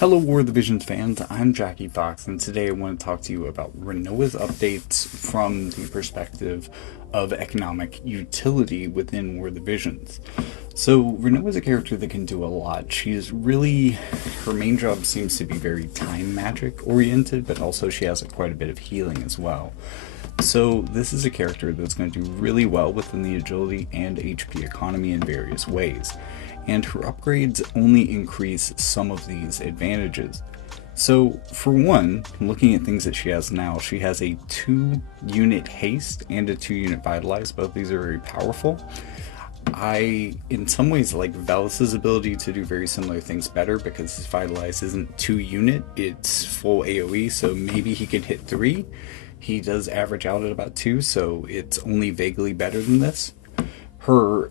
Hello War of the Visions fans, I'm Jackie Fox, and today I want to talk to you about Rinoa's updates from the perspective of economic utility within War of the Visions. So Rinoa is a character that can do a lot. Her main job seems to be very time magic oriented, but also she has quite a bit of healing as well. So this is a character that's going to do really well within the agility and HP economy in various ways, and her upgrades only increase some of these advantages. So for one, looking at things that she has now, she has a 2-unit haste and a 2-unit vitalize. Both these are very powerful. I, in some ways, like Velus's ability to do very similar things better because his vitalize isn't 2-unit, it's full AoE, so maybe he could hit 3. He does average out at about 2, so it's only vaguely better than this. Her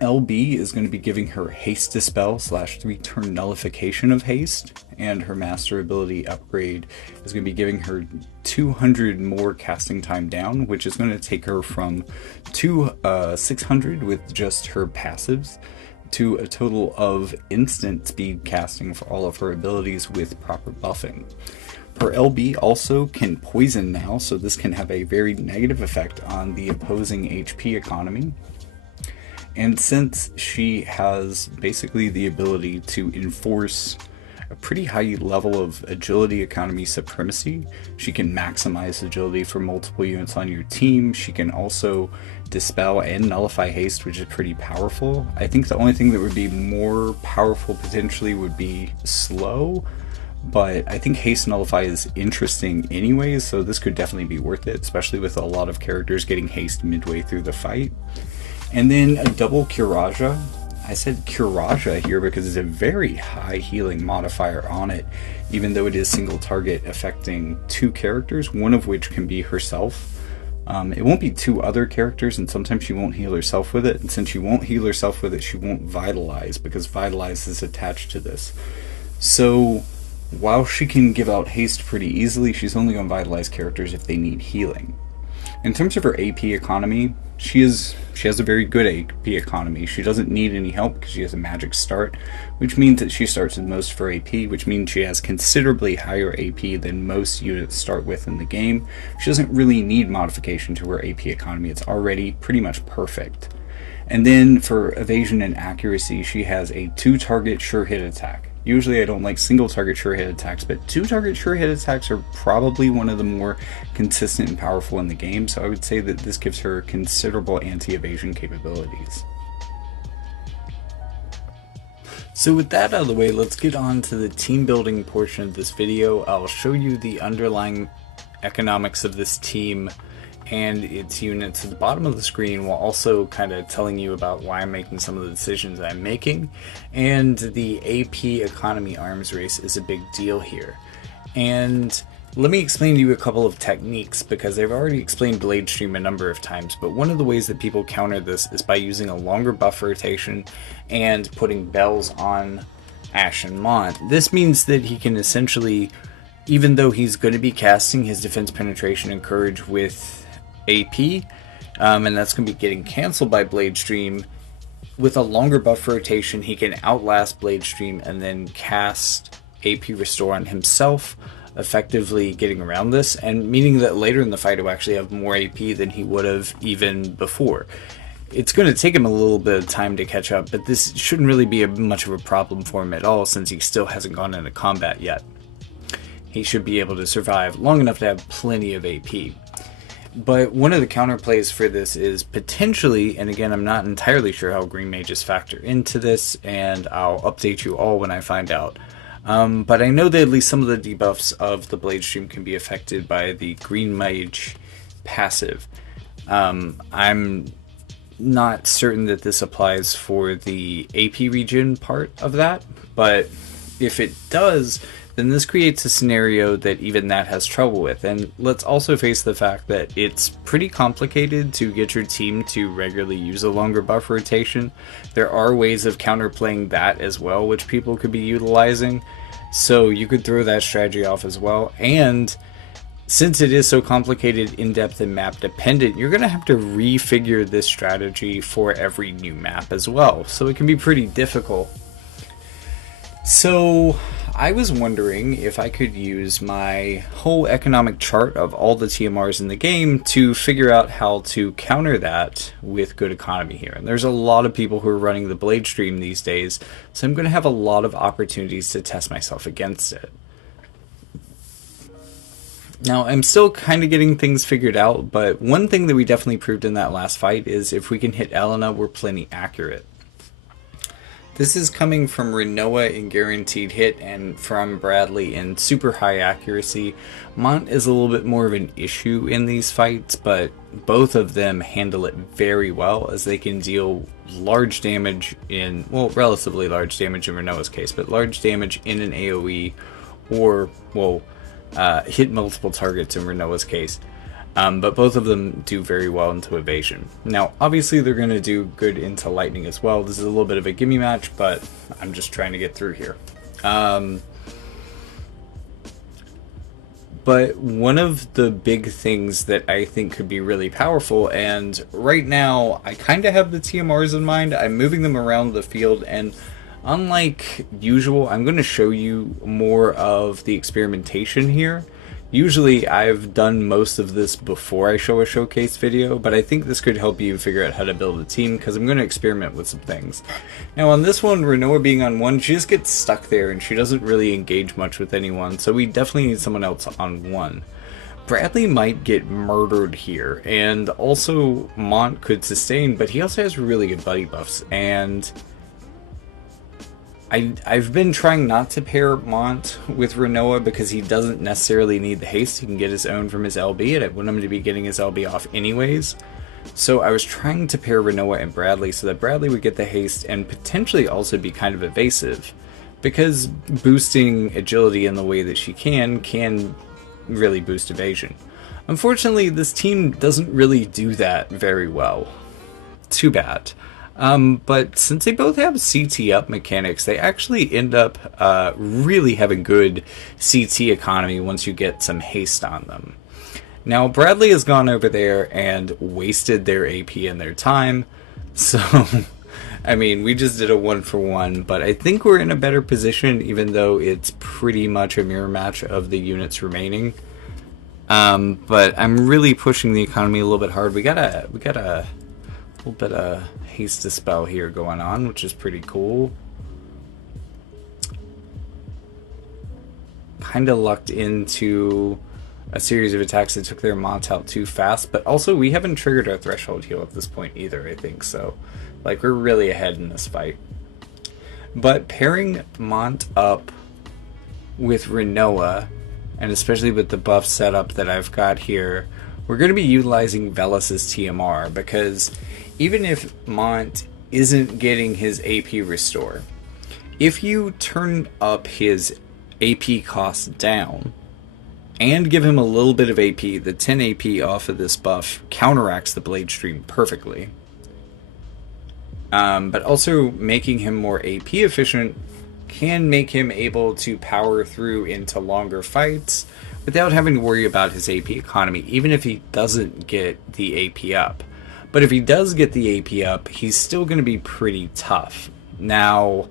LB is going to be giving her haste dispel / 3-turn nullification of haste, and her master ability upgrade is going to be giving her 200 more casting time down, which is going to take her from 600 with just her passives to a total of instant speed casting for all of her abilities with proper buffing. Her LB also can poison now, so this can have a very negative effect on the opposing HP economy. And since she has basically the ability to enforce a pretty high level of agility economy supremacy, she can maximize agility for multiple units on your team. She can also dispel and nullify haste, which is pretty powerful. I think the only thing that would be more powerful potentially would be slow, but I think haste nullify is interesting anyways, so this could definitely be worth it, especially with a lot of characters getting haste midway through the fight. And then a double Curaja. I said Curaja here because it's a very high healing modifier on it, even though it is single target affecting 2 characters, one of which can be herself. It won't be 2 other characters, and sometimes she won't heal herself with it, and since she won't heal herself with it, she won't vitalize, because vitalize is attached to this. So while she can give out haste pretty easily, she's only going to vitalize characters if they need healing. In terms of her AP economy, she has a very good AP economy. She doesn't need any help because she has a magic start, which means that she starts with most for AP, which means she has considerably higher AP than most units start with in the game. She doesn't really need modification to her AP economy. It's already pretty much perfect. And then for evasion and accuracy, she has a 2-target sure hit attack. Usually I don't like single target sure hit attacks, but 2-target sure hit attacks are probably one of the more consistent and powerful in the game, so I would say that this gives her considerable anti-evasion capabilities. So with that out of the way, let's get on to the team building portion of this video. I'll show you the underlying economics of this team and its units at the bottom of the screen, while also kind of telling you about why I'm making some of the decisions I'm making. And the AP economy arms race is a big deal here. And let me explain to you a couple of techniques, because I've already explained Bladestream a number of times, but one of the ways that people counter this is by using a longer buff rotation and putting bells on Ashen Mont. This means that he can essentially, even though he's going to be casting his defense penetration and courage with AP, and that's going to be getting cancelled by Bladestream, with a longer buff rotation he can outlast Bladestream and then cast AP restore on himself, effectively getting around this, and meaning that later in the fight he'll actually have more AP than he would have even before. It's going to take him a little bit of time to catch up, but this shouldn't really be much of a problem for him at all, since he still hasn't gone into combat yet. He should be able to survive long enough to have plenty of AP. But one of the counterplays for this is potentially, and again I'm not entirely sure how green mages factor into this, and I'll update you all when I find out. But I know that at least some of the debuffs of the Bladestream can be affected by the green mage passive. I'm not certain that this applies for the AP regen part of that, but if it does, then this creates a scenario that even that has trouble with. And let's also face the fact that it's pretty complicated to get your team to regularly use a longer buff rotation. There are ways of counterplaying that as well, which people could be utilizing, so you could throw that strategy off as well. And since it is so complicated, in-depth, and map dependent, you're going to have to refigure this strategy for every new map as well, so it can be pretty difficult. So I was wondering if I could use my whole economic chart of all the TMRs in the game to figure out how to counter that with good economy here. And there's a lot of people who are running the Blade stream these days, so I'm going to have a lot of opportunities to test myself against it. Now, I'm still kind of getting things figured out, but one thing that we definitely proved in that last fight is if we can hit Elena, we're plenty accurate. This is coming from Rinoa in guaranteed hit and from Bradley in super high accuracy. Mont is a little bit more of an issue in these fights, but both of them handle it very well as they can deal large damage in, well, relatively large damage in Rinoa's case, but large damage in an AoE or, well, hit multiple targets in Rinoa's case. But both of them do very well into evasion. Now, obviously, they're going to do good into lightning as well. This is a little bit of a gimme match, but I'm just trying to get through here. But one of the big things that I think could be really powerful, and right now, I kind of have the TMRs in mind. I'm moving them around the field, and unlike usual, I'm going to show you more of the experimentation here. Usually I've done most of this before I show a showcase video, but I think this could help you figure out how to build a team because I'm going to experiment with some things. Now on this one, Rinoa being on 1, she just gets stuck there and she doesn't really engage much with anyone, so we definitely need someone else on 1. Bradley might get murdered here, and also Mont could sustain, but he also has really good buddy buffs, and I've been trying not to pair Mont with Rinoa because he doesn't necessarily need the haste. He can get his own from his LB, and I want him to be getting his LB off anyways. So I was trying to pair Rinoa and Bradley so that Bradley would get the haste and potentially also be kind of evasive, because boosting agility in the way that she can really boost evasion. Unfortunately, this team doesn't really do that very well. Too bad. But since they both have CT up mechanics, they actually end up really having good CT economy once you get some haste on them. Now, Bradley has gone over there and wasted their AP and their time, so I mean, we just did a 1-for-1, but I think we're in a better position, even though it's pretty much a mirror match of the units remaining. But I'm really pushing the economy a little bit hard. We got a little bit of haste dispel here going on, which is pretty cool. Kind of lucked into a series of attacks that took their Mont out too fast, but also we haven't triggered our threshold heal at this point either, I think, so like we're really ahead in this fight. But pairing Mont up with Rinoa, and especially with the buff setup that I've got here, we're going to be utilizing Velas's TMR, because even if Mont isn't getting his AP restore, if you turn up his AP cost down and give him a little bit of AP, the 10 AP off of this buff counteracts the Blade stream perfectly. But also making him more AP efficient can make him able to power through into longer fights without having to worry about his AP economy, even if he doesn't get the AP up. But if he does get the AP up, he's still going to be pretty tough. Now,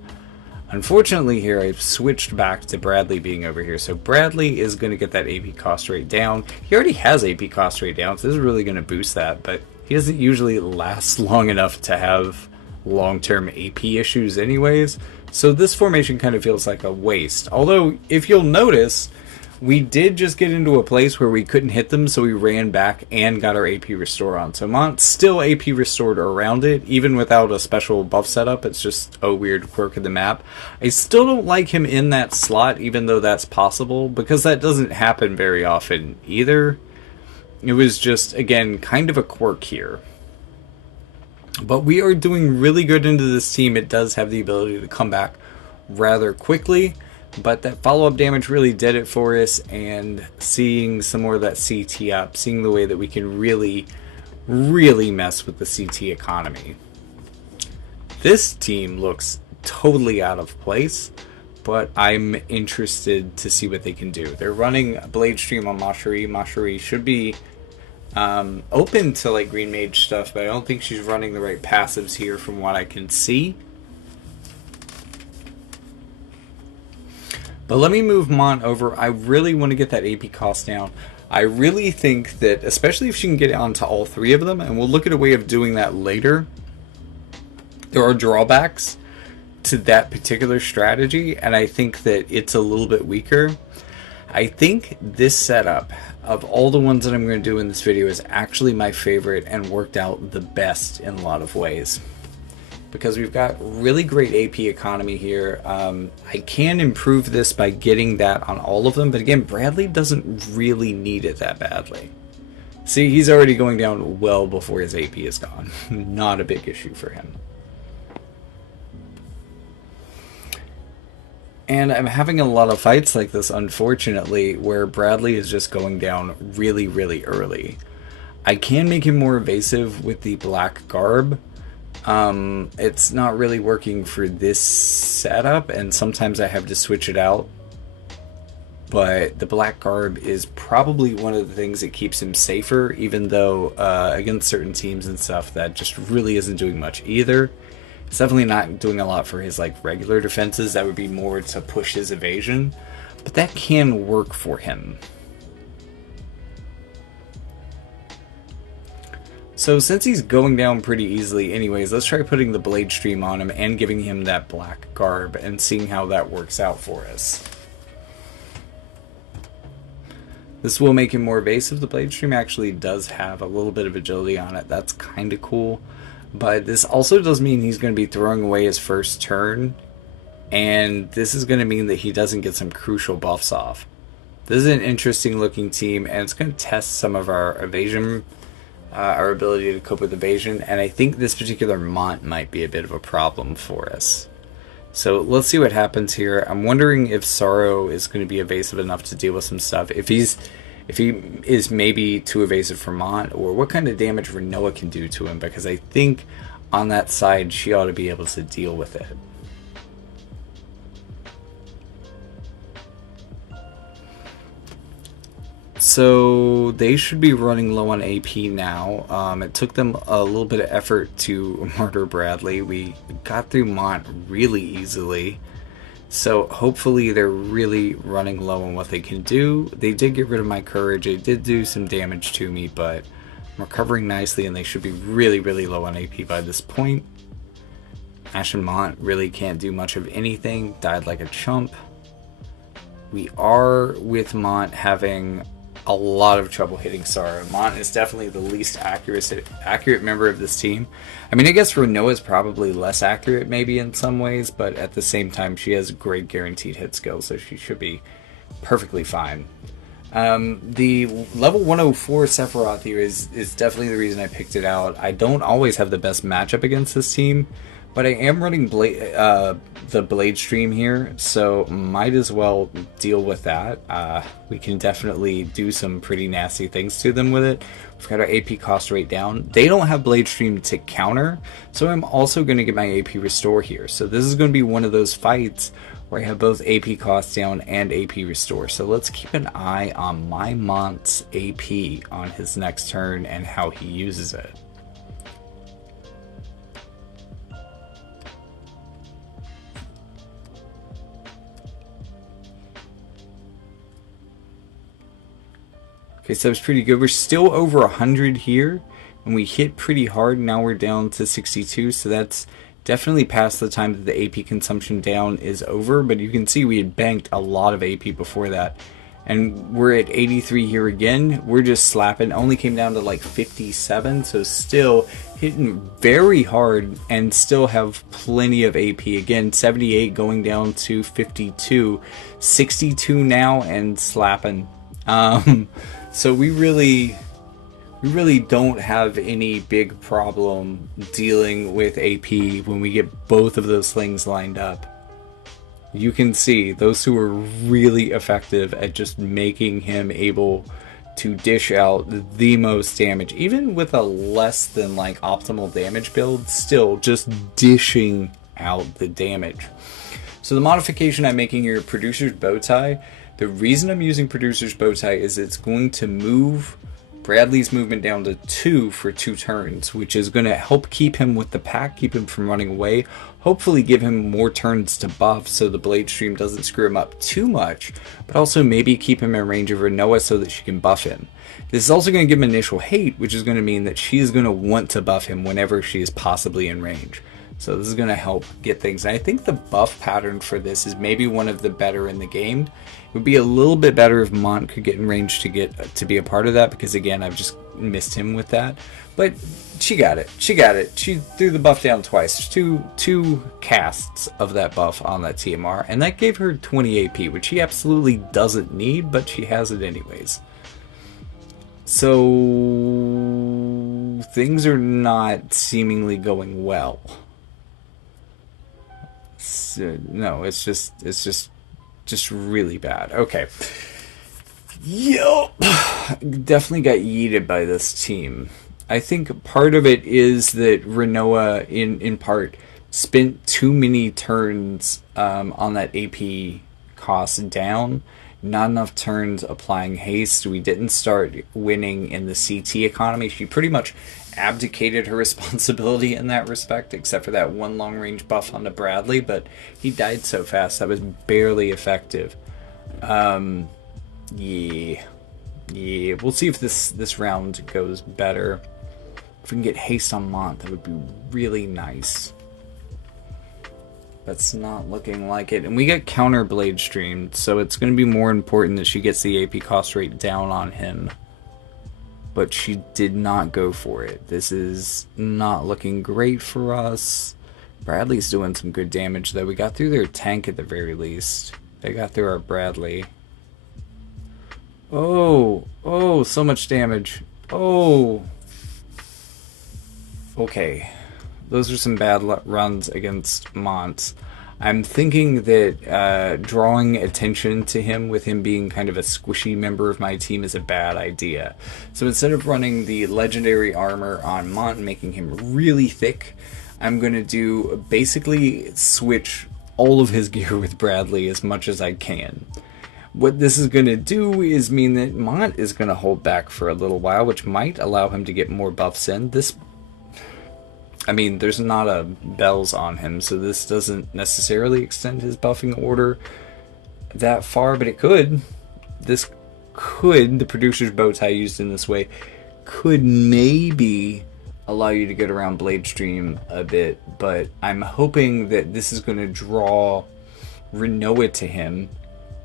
unfortunately here, I've switched back to Bradley being over here. So Bradley is going to get that AP cost rate down. He already has AP cost rate down, so this is really going to boost that. But he doesn't usually last long enough to have long-term AP issues anyways. So this formation kind of feels like a waste. Although, if you'll notice, we did just get into a place where we couldn't hit them, so we ran back and got our AP restore on. So Mont's still AP restored around it, even without a special buff setup. It's just a weird quirk of the map. I still don't like him in that slot, even though that's possible, because that doesn't happen very often either. It was just, again, kind of a quirk here. But we are doing really good into this team. It does have the ability to come back rather quickly, but that follow-up damage really did it for us, and seeing some more of that CT up, seeing the way that we can really mess with the CT economy. This team looks totally out of place, but I'm interested to see what they can do. They're running a Blade stream on Mashari. Mashari should be open to like green mage stuff, but I don't think she's running the right passives here from what I can see. But let me move Mont over. I really want to get that AP cost down. I really think that, especially if she can get onto all three of them, and we'll look at a way of doing that later, there are drawbacks to that particular strategy, and I think that it's a little bit weaker. I think this setup, of all the ones that I'm going to do in this video, is actually my favorite and worked out the best in a lot of ways. Because we've got really great AP economy here. I can improve this by getting that on all of them, but again, Bradley doesn't really need it that badly. See, he's already going down well before his AP is gone. Not a big issue for him. And I'm having a lot of fights like this, unfortunately, where Bradley is just going down really, really early. I can make him more evasive with the black garb. It's not really working for this setup, and sometimes I have to switch it out. But the black garb is probably one of the things that keeps him safer, even though against certain teams and stuff, that just really isn't doing much either. It's definitely not doing a lot for his like regular defenses. That would be more to push his evasion, but that can work for him. So since he's going down pretty easily anyways, let's try putting the blade stream on him and giving him that black garb and seeing how that works out for us. This will make him more evasive. The blade stream actually does have a little bit of agility on it. That's kind of cool. But this also does mean he's going to be throwing away his first turn, and this is going to mean that he doesn't get some crucial buffs off. This is an interesting looking team, and it's going to test some of our evasion, our ability to cope with evasion, and I think this particular Mont might be a bit of a problem for us. So let's see what happens here. I'm wondering if Sorrow is going to be evasive enough to deal with some stuff. If he is maybe too evasive for Mont, or what kind of damage Rinoa can do to him, because I think on that side she ought to be able to deal with it. So they should be running low on AP now. It took them a little bit of effort to murder Bradley. We got through Mont really easily. So hopefully they're really running low on what they can do. They did get rid of my courage. It did do some damage to me, but I'm recovering nicely, and they should be really, really low on AP by this point. Ashen Mont really can't do much of anything. Died like a chump. We are, with Mont, having a lot of trouble hitting Sorrow. Mont is definitely the least accurate member of this team. I mean, I guess Rinoa is probably less accurate maybe in some ways, but at the same time she has great guaranteed hit skills, so she should be perfectly fine. The level 104 Sephiroth here is definitely the reason I picked it out. I don't always have the best matchup against this team, but I am running the Blade Stream here, so might as well deal with that. We can definitely do some pretty nasty things to them with it. We've got our AP cost rate down. They don't have Blade Stream to counter, so I'm also going to get my AP restore here. So this is going to be one of those fights where I have both AP cost down and AP restore. So let's keep an eye on my Mont's AP on his next turn and how he uses it. Okay, so that was pretty good. We're still over 100 here, and we hit pretty hard. Now we're down to 62, so that's definitely past the time that the AP consumption down is over, but you can see we had banked a lot of AP before that. And we're at 83 here again. We're just slapping. Only came down to like 57, so still hitting very hard and still have plenty of AP. Again, 78 going down to 52, 62 now and slapping. So we really don't have any big problem dealing with AP when we get both of those slings lined up. You can see those two are really effective at just making him able to dish out the most damage. Even with a less than like optimal damage build, still just dishing out the damage. So the modification I'm making here, Producer's Bowtie, the reason I'm using Producer's Bowtie is it's going to move Bradley's movement down to 2 for 2 turns, which is going to help keep him with the pack, keep him from running away, hopefully give him more turns to buff so the blade stream doesn't screw him up too much, but also maybe keep him in range of Rinoa so that she can buff him. This is also going to give him initial hate, which is going to mean that she is going to want to buff him whenever she is possibly in range. So this is going to help get things. And I think the buff pattern for this is maybe one of the better in the game. It would be a little bit better if Mont could get in range to be a part of that, because again, I've just missed him with that. But she got it. She got it. She threw the buff down twice. Two casts of that buff on that TMR, and that gave her 20 AP, which she absolutely doesn't need, but she has it anyways. So things are not seemingly going well. So, no, it's just really bad. Okay. Yup. Definitely got yeeted by this team. I think part of it is that Rinoa, in part, spent too many turns on that AP cost down. Not enough turns applying haste. We didn't start winning in the CT economy. She pretty much abdicated her responsibility in that respect, except for that one long range buff onto Bradley, but he died so fast that was barely effective. Yeah, we'll see if this round goes better. If we can get haste on Mont, that would be really nice. That's not looking like it. And we get counter blade streamed, so it's going to be more important that she gets the AP cost rate down on him. But she did not go for it. This is not looking great for us. Bradley's doing some good damage, though. We got through their tank at the very least. They got through our Bradley. Oh, so much damage. Oh. Okay. Those are some bad runs against Mont. I'm thinking that drawing attention to him with him being kind of a squishy member of my team is a bad idea. So instead of running the legendary armor on Mont and making him really thick, I'm going to do basically switch all of his gear with Bradley as much as I can. What this is going to do is mean that Mont is going to hold back for a little while, which might allow him to get more buffs in. There's not a bells on him, so this doesn't necessarily extend his buffing order that far, but it could. The producer's bow tie used in this way could maybe allow you to get around blade stream a bit, but I'm hoping that this is going to draw Rinoa to him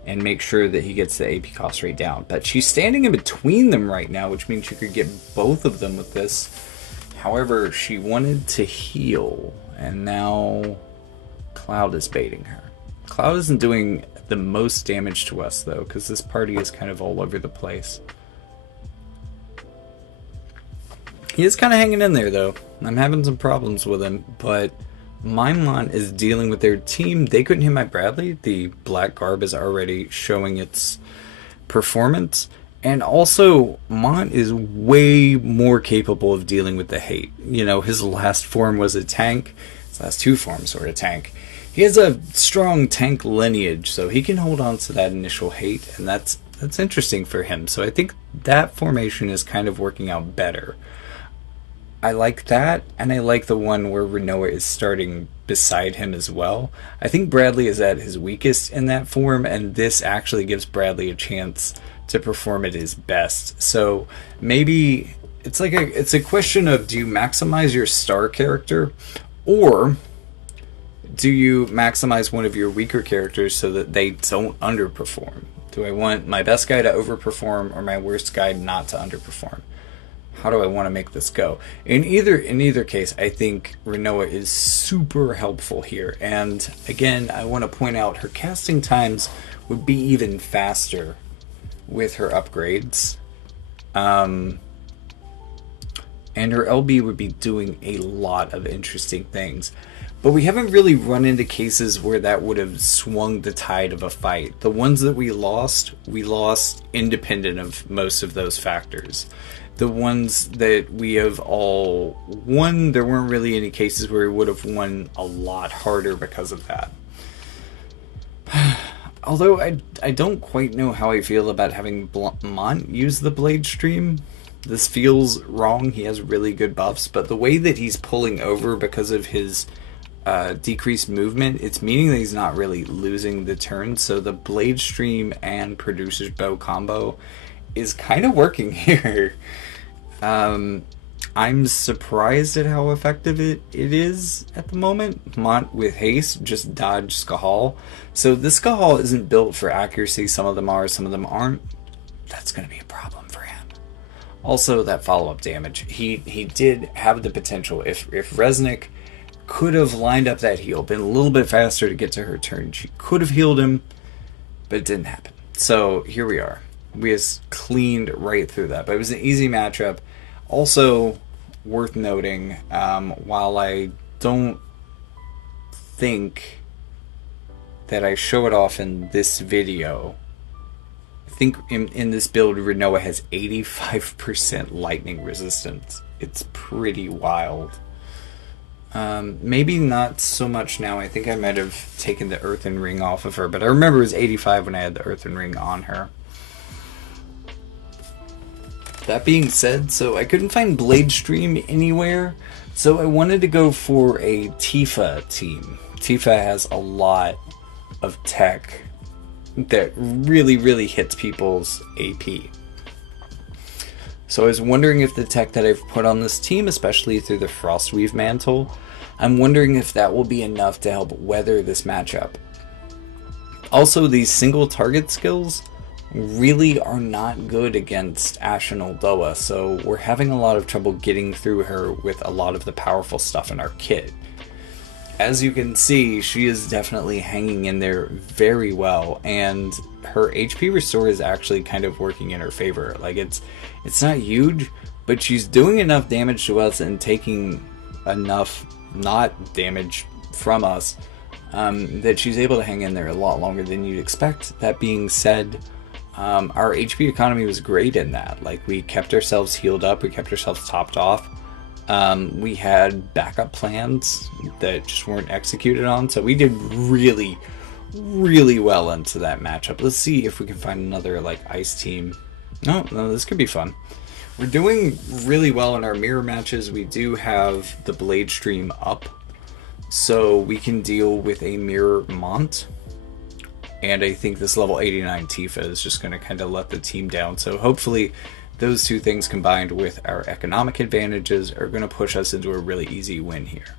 and make sure that he gets the AP cost rate down. But she's standing in between them right now, which means you could get both of them with this. However, she wanted to heal, and now Cloud is baiting her. Cloud isn't doing the most damage to us, though, because this party is kind of all over the place. He is kind of hanging in there, though. I'm having some problems with him, but my Mont is dealing with their team. They couldn't hit my Bradley. The black garb is already showing its performance. And also, Mont is way more capable of dealing with the hate. You know, his last form was a tank. His last 2 forms were a tank. He has a strong tank lineage, so he can hold on to that initial hate, and that's interesting for him. So I think that formation is kind of working out better. I like that, and I like the one where Rinoa is starting beside him as well. I think Bradley is at his weakest in that form, and this actually gives Bradley a chance to perform at his best. So maybe it's a question of, do you maximize your star character, or do you maximize one of your weaker characters so that they don't underperform? Do I want my best guy to overperform or my worst guy not to underperform? How do I want to make this go? In either case, I think Rinoa is super helpful here. And again, I want to point out her casting times would be even faster with her upgrades. And her LB would be doing a lot of interesting things. But we haven't really run into cases where that would have swung the tide of a fight. The ones that we lost independent of most of those factors. The ones that we have all won, there weren't really any cases where we would have won a lot harder because of that. Although I don't quite know how I feel about having Mont use the blade stream. This feels wrong. He has really good buffs, but the way that he's pulling over because of his decreased movement, it's meaning that he's not really losing the turn. So the Blade Stream and Producer's Bow combo is kind of working here. I'm surprised at how effective it is at the moment. Mont with haste just dodge Skahal. So this Skahal isn't built for accuracy. Some of them are, some of them aren't. That's going to be a problem for him. Also, that follow-up damage. He did have the potential. If Resnick could have lined up that heal, been a little bit faster to get to her turn, she could have healed him, but it didn't happen. So here we are. We just cleaned right through that. But it was an easy matchup. Also, worth noting, while I don't think that I show it off in this video, I think in this build, Rinoa has 85% lightning resistance. It's pretty wild. Maybe not so much now. I think I might have taken the Earthen Ring off of her, but I remember it was 85 when I had the Earthen Ring on her. That being said, so I couldn't find Blade Stream anywhere, so I wanted to go for a Tifa team. Tifa has a lot of tech that really hits people's AP. So I was wondering if the tech that I've put on this team, especially through the Frostweave Mantle, I'm wondering if that will be enough to help weather this matchup. Also, these single target skills really are not good against Ashen Oldoa, so we're having a lot of trouble getting through her with a lot of the powerful stuff in our kit. As you can see, she is definitely hanging in there very well, and her HP restore is actually kind of working in her favor. Like, it's not huge, but she's doing enough damage to us and taking enough not damage from us that she's able to hang in there a lot longer than you'd expect. That being said, our HP economy was great in that. Like, we kept ourselves healed up, we kept ourselves topped off. We had backup plans that just weren't executed on, so we did really well into that matchup. Let's see if we can find another like ice team. No, this could be fun. We're doing really well in our mirror matches. We do have the Blade Stream up, so we can deal with a mirror Mont. And I think this level 89 Tifa is just going to kind of let the team down. So hopefully those two things combined with our economic advantages are going to push us into a really easy win here.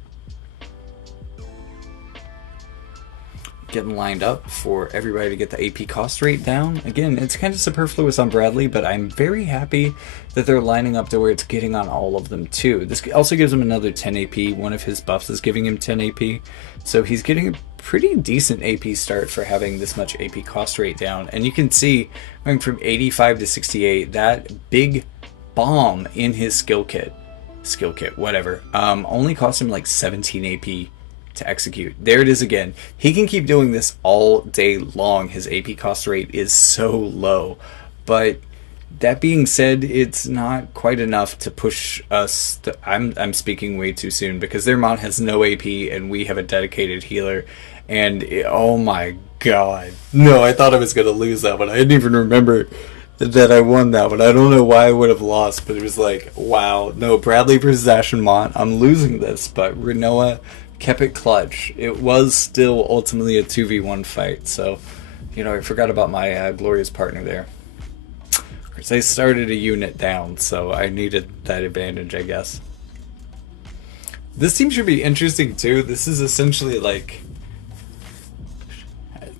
Getting lined up for everybody to get the AP cost rate down. Again, it's kind of superfluous on Bradley, but I'm very happy that they're lining up to where it's getting on all of them too. This also gives him another 10 AP. One of his buffs is giving him 10 AP. So he's getting a pretty decent AP start for having this much AP cost rate down. And you can see, going from 85 to 68, that big bomb in his skill kit, whatever, only cost him like 17 AP to execute. There it is again. He can keep doing this all day long. His AP cost rate is so low. But that being said, it's not quite enough to push us. I'm speaking way too soon because their Mont has no AP and we have a dedicated healer. And oh my god. No, I thought I was going to lose that one. I didn't even remember that I won that one. I don't know why I would have lost, but it was like, wow. No, Bradley versus Ashen Mont. I'm losing this, but Rinoa kept it clutch. It was still ultimately a 2v1 fight, so, you know, I forgot about my glorious partner there. Of course, I started a unit down, so I needed that advantage, I guess. This team should be interesting, too. This is essentially like...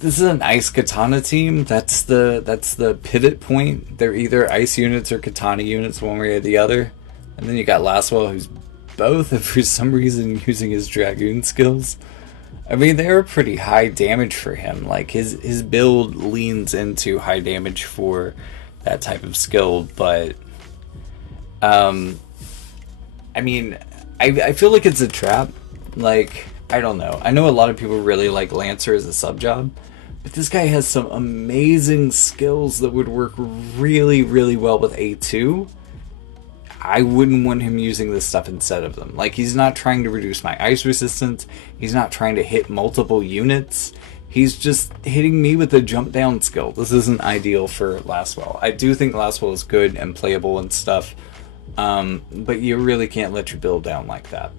This is an ice katana team. That's the pivot point. They're either ice units or katana units, one way or the other. And then you got Laswell, who's both, and for some reason using his Dragoon skills. I mean, they're pretty high damage for him. Like, his build leans into high damage for that type of skill, but I mean, I feel like it's a trap. Like, I don't know. I know a lot of people really like Lancer as a sub job, but this guy has some amazing skills that would work really well with A2. I wouldn't want him using this stuff instead of them. Like, he's not trying to reduce my ice resistance. He's not trying to hit multiple units. He's just hitting me with a jump down skill. This isn't ideal for Lastwell. I do think Lastwell is good and playable and stuff, but you really can't let your build down like that.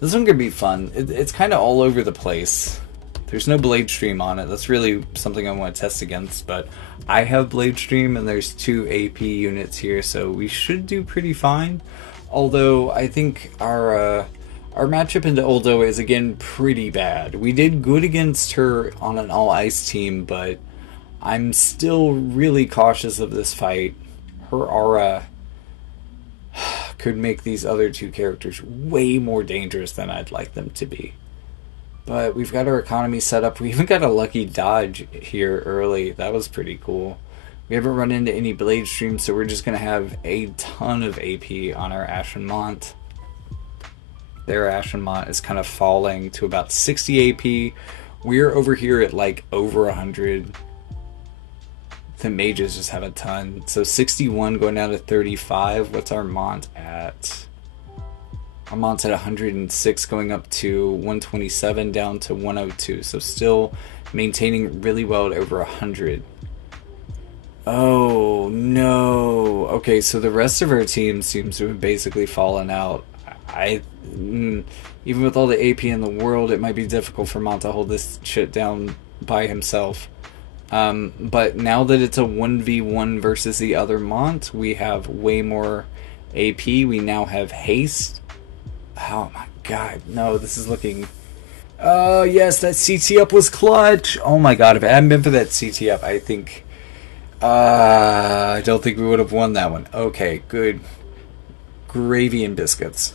This one's going to be fun. It's kind of all over the place. There's no Blade Stream on it. That's really something I want to test against, but I have Blade Stream and there's 2 AP units here, so we should do pretty fine. Although I think our matchup into Oldo is again pretty bad. We did good against her on an all ice team, but I'm still really cautious of this fight. Her aura could make these other 2 characters way more dangerous than I'd like them to be. But we've got our economy set up. We even got a lucky dodge here early. That was pretty cool. We haven't run into any Blade Streams, so we're just going to have a ton of AP on our Ashen Mont. Their Ashen Mont is kind of falling to about 60 AP. We're over here at like over 100. The mages just have a ton. So 61 going down to 35. What's our Mont at? Our Mont's at 106 going up to 127 down to 102. So still maintaining really well at over 100. Oh no. Okay, so the rest of our team seems to have basically fallen out. Even with all the AP in the world, it might be difficult for Mont to hold this shit down by himself. But now that it's a 1v1 versus the other Mont, we have way more AP. We now have haste. Oh my god, no, this is looking... Oh yes, that CT up was clutch! Oh my god, if it hadn't been for that CT up, I think... I don't think we would have won that one. Okay, good. Gravy and biscuits.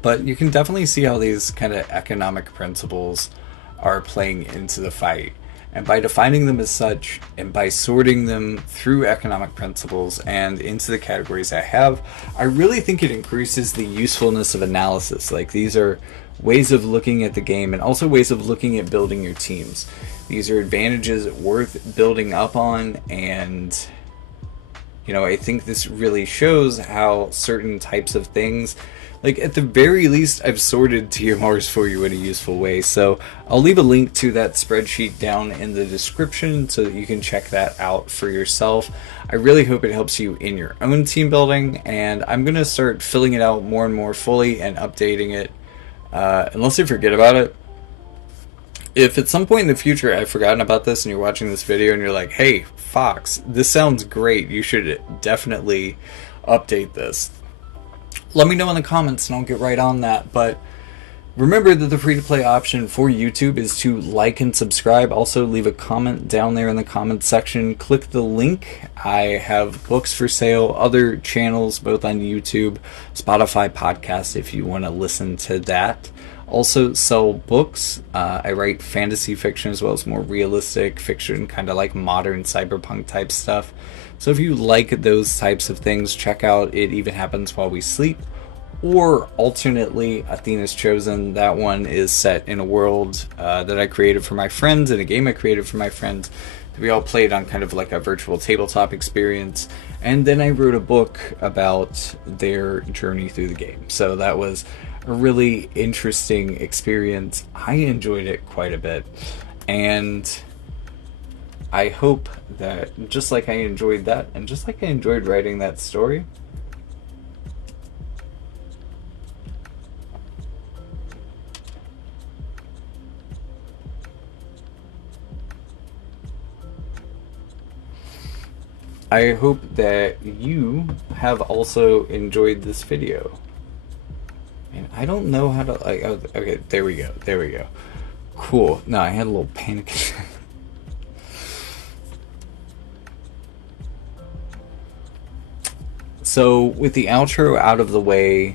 But you can definitely see how these kind of economic principles are playing into the fight. And by defining them as such, and by sorting them through economic principles and into the categories I have, I really think it increases the usefulness of analysis. Like, these are ways of looking at the game and also ways of looking at building your teams. These are advantages worth building up on, and you know, I think this really shows how certain types of things, like at the very least, I've sorted TMRs for you in a useful way. So I'll leave a link to that spreadsheet down in the description so that you can check that out for yourself. I really hope it helps you in your own team building, and I'm going to start filling it out more and more fully and updating it, unless I forget about it. If at some point in the future I've forgotten about this and you're watching this video and you're like, hey, Fox, this sounds great, you should definitely update this, let me know in the comments and I'll get right on that. But remember that the free-to-play option for YouTube is to like and subscribe. Also, leave a comment down there in the comments section. Click the link. I have books for sale, other channels, both on YouTube, Spotify podcast, if you want to listen to that. Also sell books. I write fantasy fiction as well as more realistic fiction, kind of like modern cyberpunk type stuff. So if you like those types of things, check out It Even Happens While We Sleep. Or alternately, Athena's Chosen. That one is set in a world that I created for my friends, in a game I created for my friends. We all played on kind of like a virtual tabletop experience. And then I wrote a book about their journey through the game. So that was a really interesting experience. I enjoyed it quite a bit. And I hope that just like I enjoyed that, and just like I enjoyed writing that story, I hope that you have also enjoyed this video. And I don't know how to, like, oh, okay, there we go. Cool. No, I had a little panic attack. So with the outro out of the way,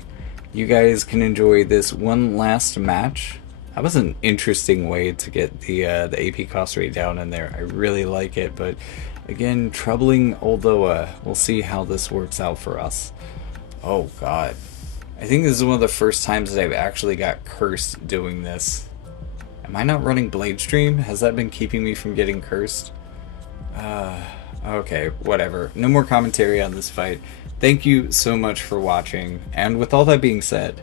you guys can enjoy this one last match. That was an interesting way to get the AP cost rate down in there. I really like it, but again, troubling Oldoa. We'll see how this works out for us. Oh god. I think this is one of the first times that I've actually got cursed doing this. Am I not running Blade Stream? Has that been keeping me from getting cursed? Okay, whatever. No more commentary on this fight. Thank you so much for watching, and with all that being said,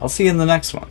I'll see you in the next one.